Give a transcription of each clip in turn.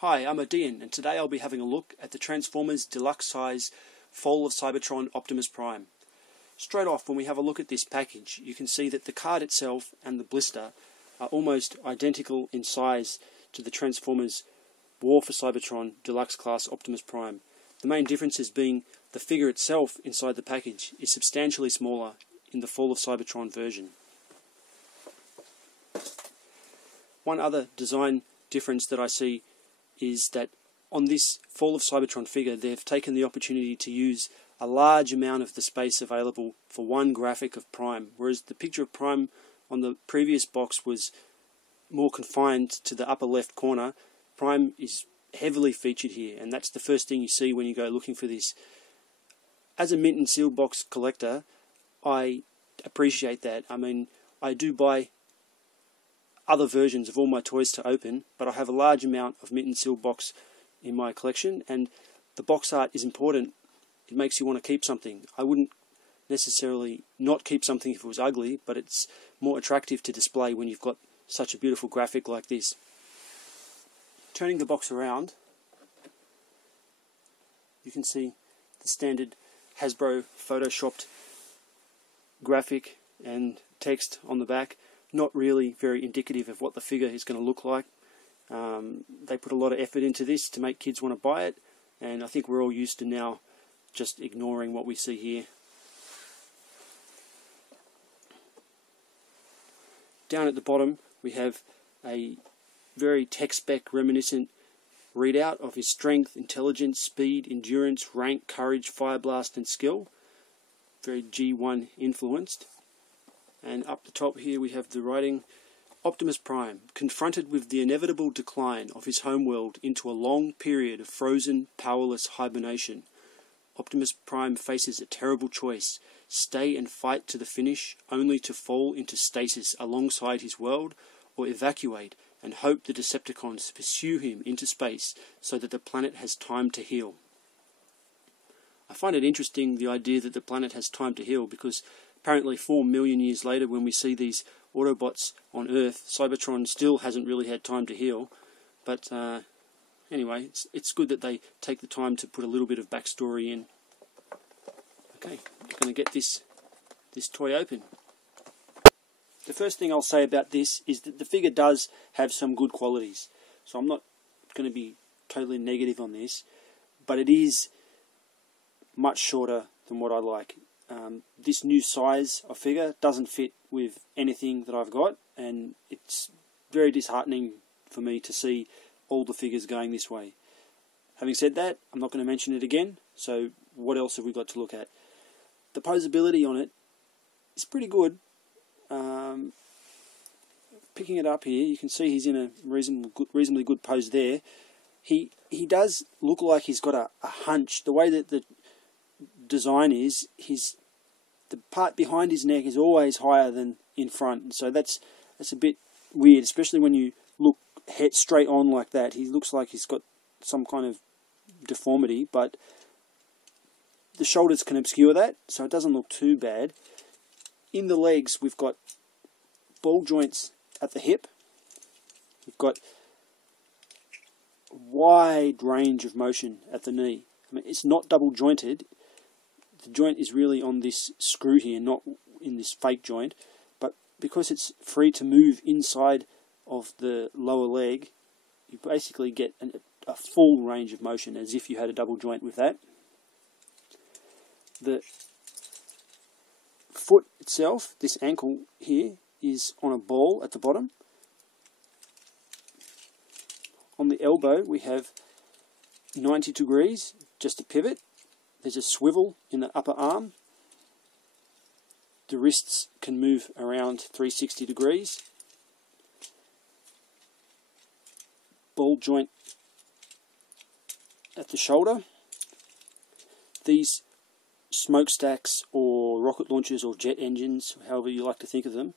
Hi, I'm odeean, and today I'll be having a look at the Transformers Deluxe Size Fall of Cybertron Optimus Prime. Straight off, when we have a look at this package, you can see that the card itself and the blister are almost identical in size to the Transformers War for Cybertron Deluxe Class Optimus Prime. The main differences being the figure itself inside the package is substantially smaller in the Fall of Cybertron version. One other design difference that I see is that on this Fall of Cybertron figure they've taken the opportunity to use a large amount of the space available for one graphic of Prime, whereas the picture of Prime on the previous box was more confined to the upper left corner. Prime is heavily featured here, and that's the first thing you see when you go looking for this. As a mint and seal box collector, I appreciate that. I mean, I do buy other versions of all my toys to open, but I have a large amount of mint and seal box in my collection, and the box art is important. It makes you want to keep something. I wouldn't necessarily not keep something if it was ugly, but it's more attractive to display when you've got such a beautiful graphic like this. Turning the box around, you can see the standard Hasbro photoshopped graphic and text on the back. Not really very indicative of what the figure is going to look like. They put a lot of effort into this to make kids want to buy it, and I think we're all used to now just ignoring what we see here. Down at the bottom we have a very tech-spec reminiscent readout of his strength, intelligence, speed, endurance, rank, courage, fire blast and skill. Very G1 influenced. And up the top here we have the writing, Optimus Prime, confronted with the inevitable decline of his homeworld into a long period of frozen, powerless hibernation, Optimus Prime faces a terrible choice: stay and fight to the finish, only to fall into stasis alongside his world, or evacuate and hope the Decepticons pursue him into space so that the planet has time to heal. I find it interesting, the idea that the planet has time to heal, because apparently 4 million years later, when we see these Autobots on Earth, Cybertron still hasn't really had time to heal. But anyway, it's good that they take the time to put a little bit of backstory in. Okay, I'm going to get this toy open. The first thing I'll say about this is that the figure does have some good qualities. So I'm not going to be totally negative on this, but it is much shorter than what I like. This new size of figure doesn't fit with anything that I've got, and it's very disheartening for me to see all the figures going this way. Having said that, I'm not going to mention it again, so what else have we got to look at? The posability on it is pretty good. Picking it up here, you can see he's in a reasonably good pose there. He does look like he's got a hunch. The way that the design is, the part behind his neck is always higher than in front, so that's a bit weird, especially when you look head straight on like that. He looks like he's got some kind of deformity, but the shoulders can obscure that, so it doesn't look too bad. In the legs we've got ball joints at the hip. We've got a wide range of motion at the knee. I mean, it's not double jointed. The joint is really on this screw here, not in this fake joint, but because it's free to move inside of the lower leg, you basically get a full range of motion, as if you had a double joint with that. The foot itself, this ankle here, is on a ball at the bottom. On the elbow we have 90 degrees, just a pivot. There's a swivel in the upper arm. The wrists can move around 360 degrees. Ball joint at the shoulder. These smokestacks or rocket launchers or jet engines, however you like to think of them,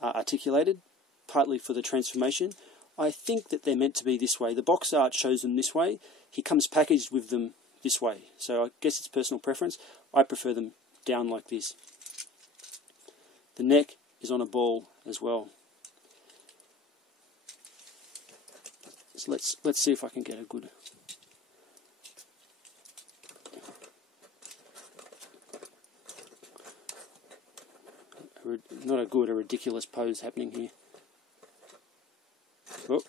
are articulated, partly for the transformation. I think that they're meant to be this way. The box art shows them this way. He comes packaged with them this way, so I guess it's personal preference. I prefer them down like this. The neck is on a ball as well. So let's see if I can get a good... Not a ridiculous pose happening here. Oh.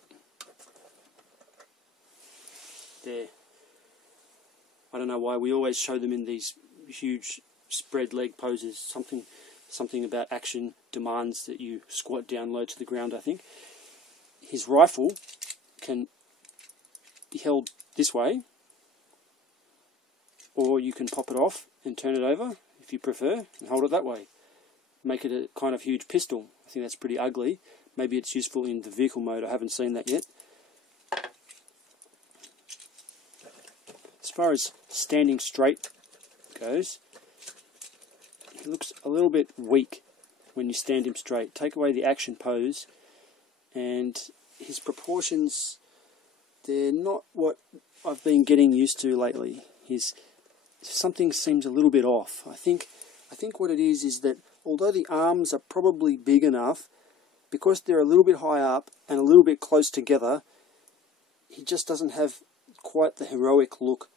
There. I don't know why we always show them in these huge spread leg poses. Something about action demands that you squat down low to the ground, I think. His rifle can be held this way, or you can pop it off and turn it over if you prefer and hold it that way. Make it a kind of huge pistol. I think that's pretty ugly. Maybe it's useful in the vehicle mode. I haven't seen that yet. As far as standing straight goes, he looks a little bit weak when you stand him straight. Take away the action pose and his proportions, they're not what I've been getting used to lately. Something seems a little bit off. I think what it is that although the arms are probably big enough, because they're a little bit high up and a little bit close together, he just doesn't have quite the heroic look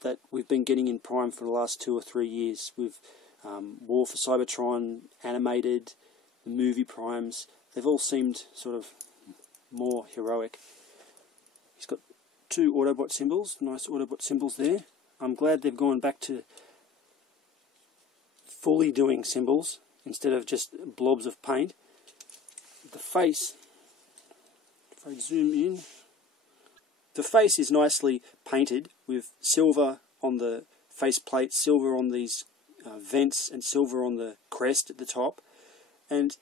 that we've been getting in Prime for the last 2 or 3 years. With War for Cybertron, animated, the movie Primes, they've all seemed sort of more heroic. He's got 2 Autobot symbols, nice Autobot symbols there. I'm glad they've gone back to fully doing symbols instead of just blobs of paint. The face, if I zoom in, the face is nicely painted with silver on the face plate, silver on these vents, and silver on the crest at the top. And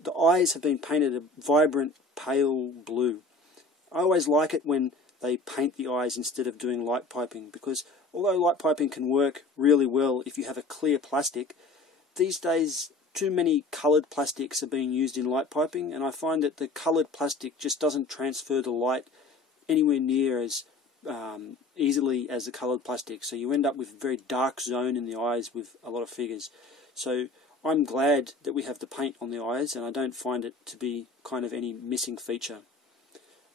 the eyes have been painted a vibrant pale blue. I always like it when they paint the eyes instead of doing light piping, because although light piping can work really well if you have a clear plastic, these days too many coloured plastics are being used in light piping, and I find that the coloured plastic just doesn't transfer the light anywhere near as easily as the coloured plastic, so you end up with a very dark zone in the eyes with a lot of figures. So I'm glad that we have the paint on the eyes, and I don't find it to be kind of any missing feature.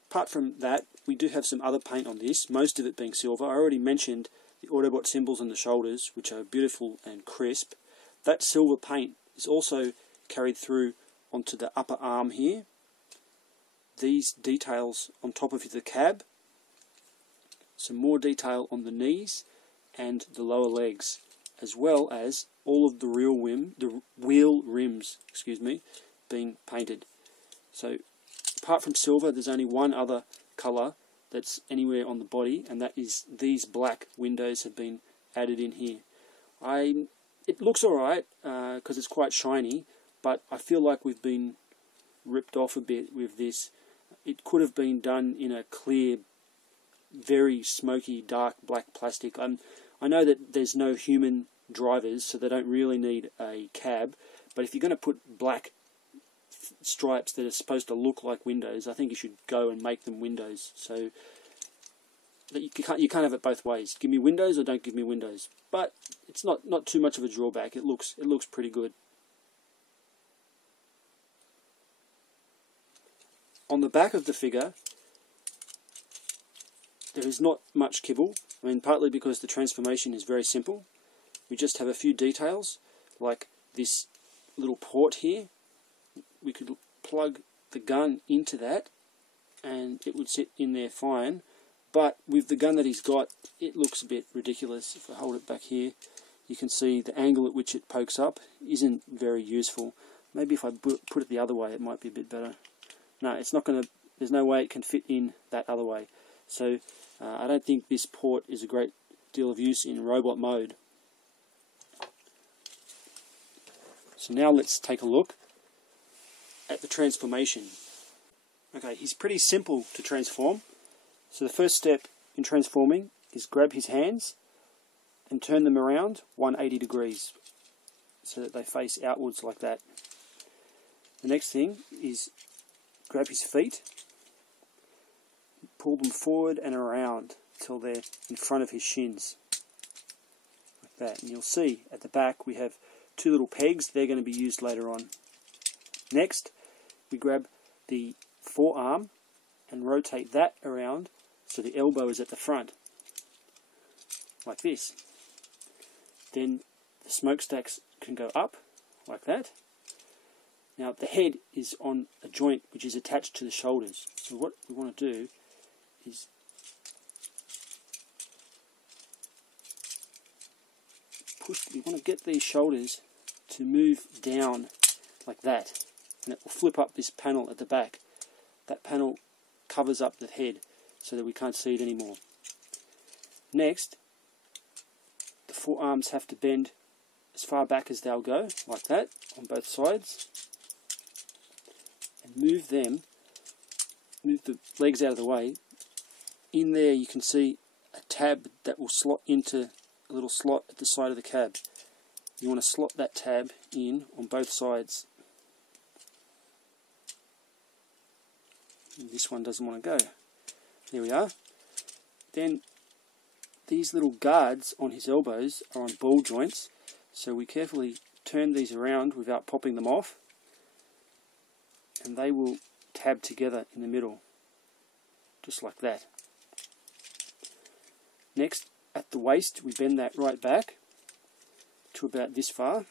Apart from that, we do have some other paint on this, most of it being silver. I already mentioned the Autobot symbols on the shoulders, which are beautiful and crisp. That silver paint is also carried through onto the upper arm here. These details on top of the cab, some more detail on the knees and the lower legs, as well as all of the wheel rims, being painted. So apart from silver, there's only one other colour that's anywhere on the body, and that is these black windows have been added in here. It looks alright because it's quite shiny, but I feel like we've been ripped off a bit with this. It could have been done in a clear, very smoky, dark black plastic. I know that there's no human drivers, so they don't really need a cab, but if you're going to put black stripes that are supposed to look like windows, I think you should go and make them windows. So that you can't have it both ways. Give me windows or don't give me windows. But it's not too much of a drawback. It looks pretty good. On the back of the figure, there is not much kibble. I mean, partly because the transformation is very simple. We just have a few details, like this little port here. We could plug the gun into that, and it would sit in there fine. But with the gun that he's got, it looks a bit ridiculous. If I hold it back here, you can see the angle at which it pokes up isn't very useful. Maybe if I put it the other way, it might be a bit better. No, it's not going to. There's no way it can fit in that other way. So I don't think this port is a great deal of use in robot mode. So now let's take a look at the transformation. Okay, he's pretty simple to transform. So the first step in transforming is grab his hands and turn them around 180 degrees so that they face outwards like that. The next thing is grab his feet, pull them forward and around till they're in front of his shins, like that. And you'll see at the back we have 2 little pegs. They're going to be used later on. Next, we grab the forearm and rotate that around so the elbow is at the front, like this. Then the smokestacks can go up, like that. Now the head is on a joint which is attached to the shoulders. So what we want to do is we want to get these shoulders to move down like that, and it will flip up this panel at the back. That panel covers up the head so that we can't see it anymore. Next, the forearms have to bend as far back as they'll go, like that, on both sides, and move the legs out of the way. In there you can see a tab that will slot into a little slot at the side of the cab. You want to slot that tab in on both sides. And this one doesn't want to go. There we are. Then these little guards on his elbows are on ball joints, so we carefully turn these around without popping them off, and they will tab together in the middle, just like that. Next, at the waist, we bend that right back to about this far,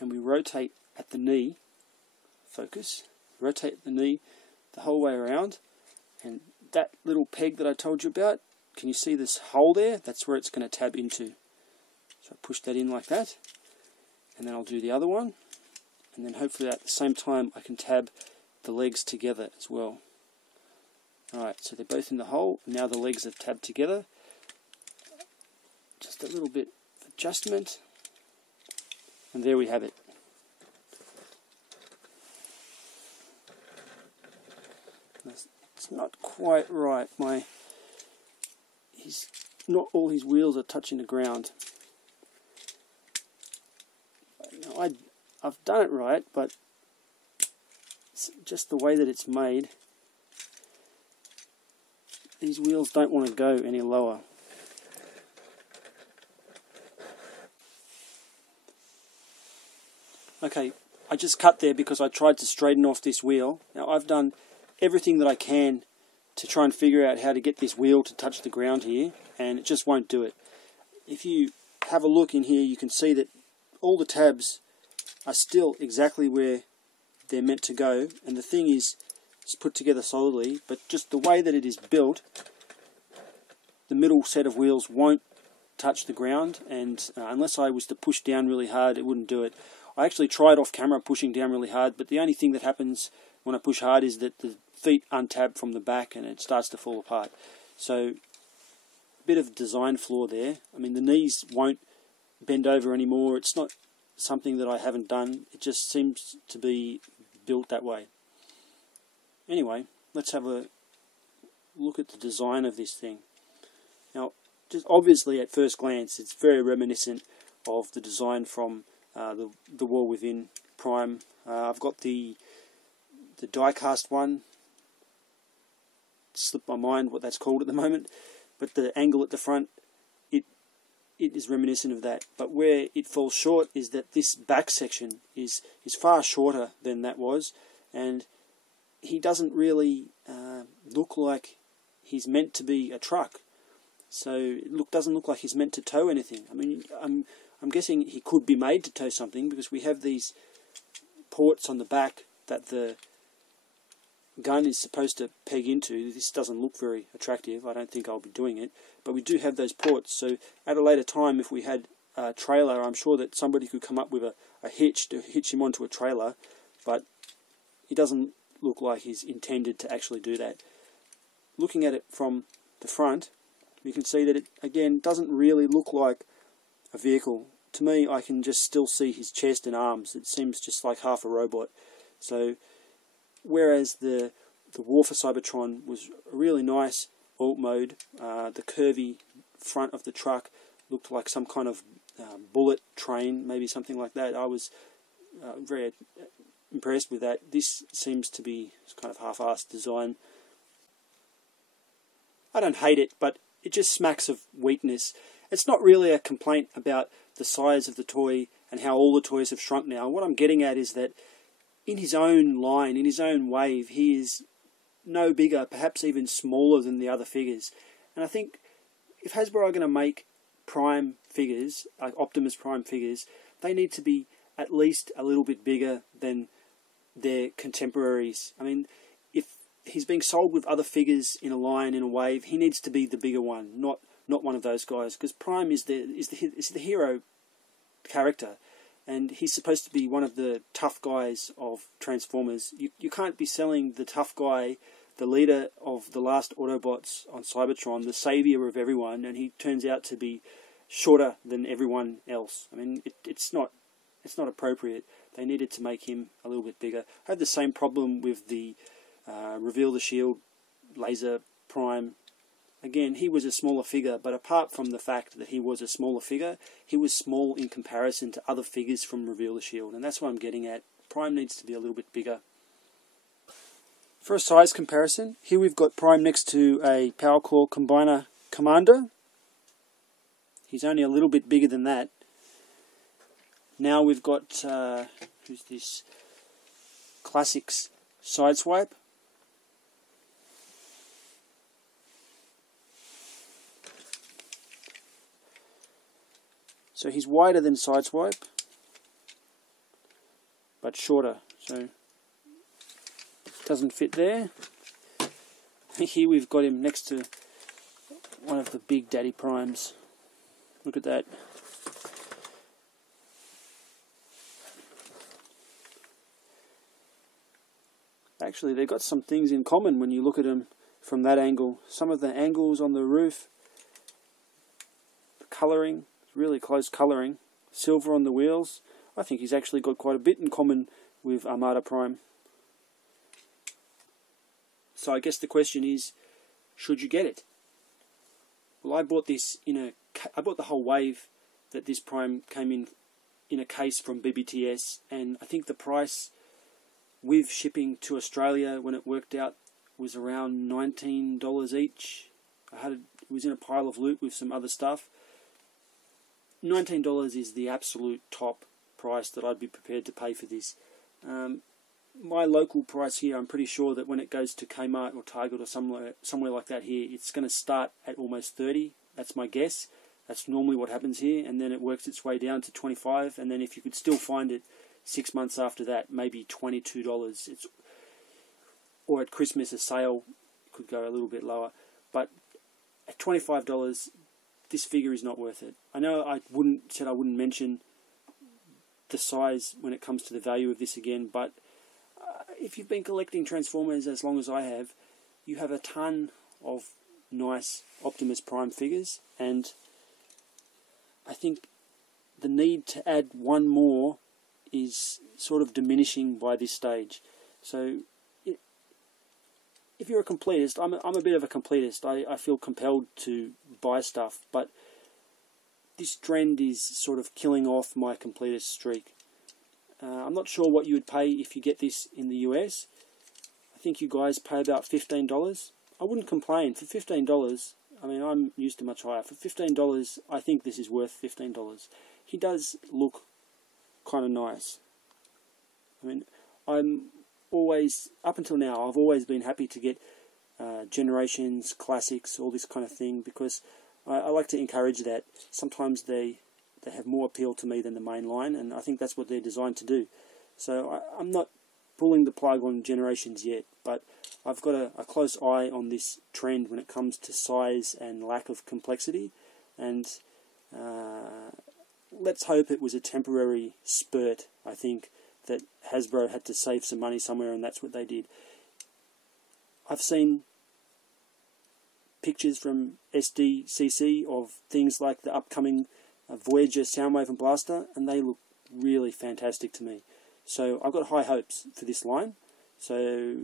and we rotate at the knee, rotate the knee the whole way around, and that little peg that I told you about, can you see this hole there? That's where it's going to tab into. So I push that in like that, and then I'll do the other one, and then hopefully at the same time I can tab the legs together as well. Alright, so they're both in the hole, and now the legs are tabbed together. Just a little bit of adjustment, and there we have it. It's not quite right. Not all his wheels are touching the ground. Now, I've done it right, but it's just the way that it's made. These wheels don't want to go any lower. Okay, I just cut there because I tried to straighten off this wheel. Now I've done everything that I can to try and figure out how to get this wheel to touch the ground here, and it just won't do it. If you have a look in here, you can see that all the tabs are still exactly where they're meant to go, and the thing is it's put together solidly, but just the way that it is built, the middle set of wheels won't touch the ground, and unless I was to push down really hard, it wouldn't do it. I actually tried off camera pushing down really hard, but the only thing that happens when I push hard is that the feet untab from the back and it starts to fall apart. So, a bit of design flaw there. I mean, the knees won't bend over anymore. It's not something that I haven't done. It just seems to be built that way. Anyway, let's have a look at the design of this thing. Now, just obviously at first glance, it's very reminiscent of the design from the War Within Prime. I've got the die-cast one. Slipped my mind what that's called at the moment, but the angle at the front, it is reminiscent of that. But where it falls short is that this back section is far shorter than that was, and he doesn't really look like he's meant to be a truck. So it doesn't look like he's meant to tow anything. I mean, I'm guessing he could be made to tow something, because we have these ports on the back that the gun is supposed to peg into. This doesn't look very attractive. I don't think I'll be doing it, but we do have those ports. So at a later time, if we had a trailer, I'm sure that somebody could come up with a hitch to hitch him onto a trailer, but he doesn't look like he's intended to actually do that. Looking at it from the front, you can see that it again doesn't really look like a vehicle. To me, I can just still see his chest and arms. It seems just like half a robot. So whereas the War for Cybertron was a really nice alt mode, the curvy front of the truck looked like some kind of bullet train, maybe something like that. I was very impressed with that. This seems to be kind of half-assed design. I don't hate it, but it just smacks of weakness. It's not really a complaint about the size of the toy and how all the toys have shrunk now. What I'm getting at is that in his own line, in his own wave, he is no bigger, perhaps even smaller than the other figures. And I think if Hasbro are going to make Prime figures, like Optimus Prime figures, they need to be at least a little bit bigger than their contemporaries. I mean, if he's being sold with other figures in a line, in a wave, he needs to be the bigger one, not one of those guys, because Prime is the hero character, and he's supposed to be one of the tough guys of Transformers. You can't be selling the tough guy, the leader of the last Autobots on Cybertron, the savior of everyone, and he turns out to be shorter than everyone else. I mean, it's not appropriate. They needed to make him a little bit bigger. I had the same problem with the Reveal the Shield Laser Prime. Again, he was a smaller figure, but apart from the fact that he was a smaller figure, he was small in comparison to other figures from Reveal the Shield, and that's what I'm getting at. Prime needs to be a little bit bigger. For a size comparison, here we've got Prime next to a Power Core Combiner Commander. He's only a little bit bigger than that. Now we've got, who's this? Classics Sideswipe. So he's wider than Sideswipe, but shorter, so doesn't fit there. Here we've got him next to one of the big Daddy Primes. Look at that. Actually, they've got some things in common when you look at them from that angle. Some of the angles on the roof, the colouring, really close colouring, silver on the wheels. I think he's actually got quite a bit in common with Armada Prime. So I guess the question is, should you get it? Well, I bought this I bought the whole wave that this Prime came in a case from BBTS, and I think the price with shipping to Australia when it worked out was around $19 each. It was in a pile of loot with some other stuff. $19 is the absolute top price that I'd be prepared to pay for this. My local price here, I'm pretty sure that when it goes to Kmart or Target or somewhere like that here, it's going to start at almost 30. That's my guess. That's normally what happens here, and then it works its way down to 25, and then if you could still find it 6 months after that, maybe $22. Or at Christmas, a sale could go a little bit lower. But at $25, this figure is not worth it. I know I wouldn't mention the size when it comes to the value of this again, but if you've been collecting Transformers as long as I have, you have a ton of nice Optimus Prime figures, and I think the need to add one more is sort of diminishing by this stage. So if you're a completist, I'm a bit of a completist. I feel compelled to buy stuff, but this trend is sort of killing off my completist streak. I'm not sure what you would pay if you get this in the US. I think you guys pay about $15. I wouldn't complain. For $15, I mean, I'm used to much higher. For $15, I think this is worth $15. He does look kind of nice. I mean, I'm always, up until now, I've always been happy to get Generations, Classics, all this kind of thing, because I like to encourage that. Sometimes they have more appeal to me than the main line, and I think that's what they're designed to do. So I'm not pulling the plug on Generations yet, but I've got a close eye on this trend when it comes to size and lack of complexity, and let's hope it was a temporary spurt. I think that Hasbro had to save some money somewhere, and that's what they did. I've seen pictures from SDCC of things like the upcoming Voyager Soundwave and Blaster, and they look really fantastic to me. So I've got high hopes for this line. So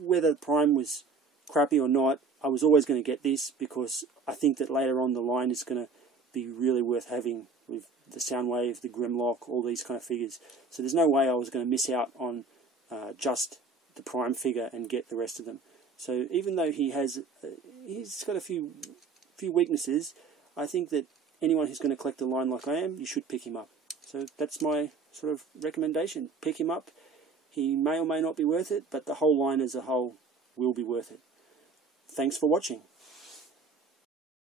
whether Prime was crappy or not, I was always going to get this, because I think that later on the line is going to be really worth having with the Soundwave, the Grimlock, all these kind of figures. So there's no way I was going to miss out on just the Prime figure and get the rest of them. So even though he's got a few weaknesses, I think that anyone who's going to collect a line like I am, you should pick him up. So that's my sort of recommendation. Pick him up. He may or may not be worth it, but the whole line as a whole will be worth it. Thanks for watching.